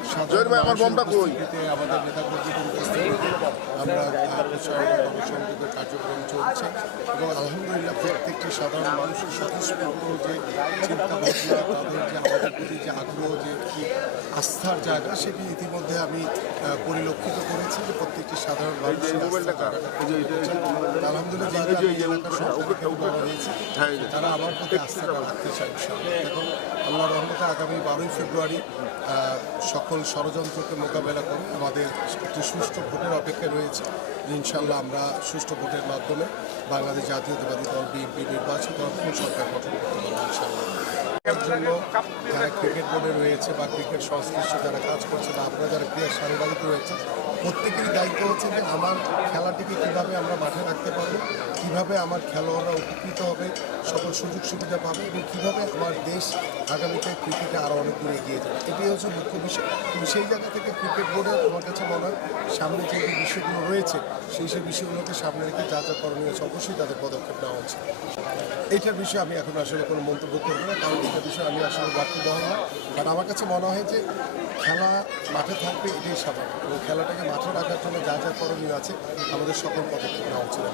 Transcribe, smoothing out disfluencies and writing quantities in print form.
উপস্থিতিতে আমাদের নেতাকর্মীদের উপস্থিতিতে আমরা গণসংযোগের কার্যক্রম চলছে এবং আলহামদুলিল্লাহ প্রত্যেকটি সাধারণ মানুষের স্বতঃস্ফূর্ত যে চিন্তাভাবনা, তাদের যে আমাদের প্রতি যে আগ্রহ, যে আস্থার জায়গা, সেটি ইতিমধ্যে আমি পরিলক্ষিত করেছি যে প্রত্যেকটি সাধারণ মানুষের আলহামদুলিল্লাহ যেহেতু আমি এলাকার সভাপতি বলা হয়েছে, তারা আমার প্রতি আস্থাটা রাখতে চাই। এখন আল্লাহ রহমতে আগামী 12ই ফেব্রুয়ারি সকল ষড়যন্ত্রকে মোকাবেলা করে আমাদের একটি সুষ্ঠু ভোটের অপেক্ষা রয়েছে। ইনশাল্লাহ আমরা সুষ্ঠু ভোটের মাধ্যমে বাংলাদেশ জাতীয়তাবাদী দল বিএনপি নির্বাচিত নতুন সরকার গঠন করতে পারবো ইনশাল্লাহ। এর জন্য যারা ক্রিকেট বোর্ডে রয়েছে বা ক্রিকেট সংশ্লিষ্ট যারা কাজ করছে বা আপনারা যারা ক্রীড়া সাংবাদিক রয়েছে, প্রত্যেকেরই দায়িত্ব হচ্ছে যে আমার খেলাটিকে কীভাবে আমরা মাঠে রাখতে পারবো, কীভাবে আমার খেলোয়াড়রা উপকৃত হবে, সকল সুযোগ সুবিধা পাবে এবং কীভাবে আমার দেশ আগামীতে ক্রিকেটে আরও অনেক দূরে এগিয়ে যাবে, এটাই হচ্ছে মুখ্য বিষয়। এবং সেই জায়গা থেকে ক্রিকেট বোর্ডের আমার কাছে মনে হয় সামনে যে বিষয়গুলো রয়েছে সেই বিষয়গুলোকে সামনে রেখে যা যা করণীয় আছে অবশ্যই তাদের পদক্ষেপ নেওয়া উচিত। এইটার বিষয়ে আমি এখন আসলে কোনো মন্তব্য করবো না, কারণ এইটার বিষয়ে আমি আসলে বাড়তি দেওয়া না। কারণ আমার কাছে মনে হয় যে খেলা মাঠে থাকবে, এটাই স্বাভাবিক, এবং খেলাটাকে মাঠে রাখার জন্য যা যা করণীয় আছে আমাদের সকল পদক্ষেপ নেওয়া উচিত।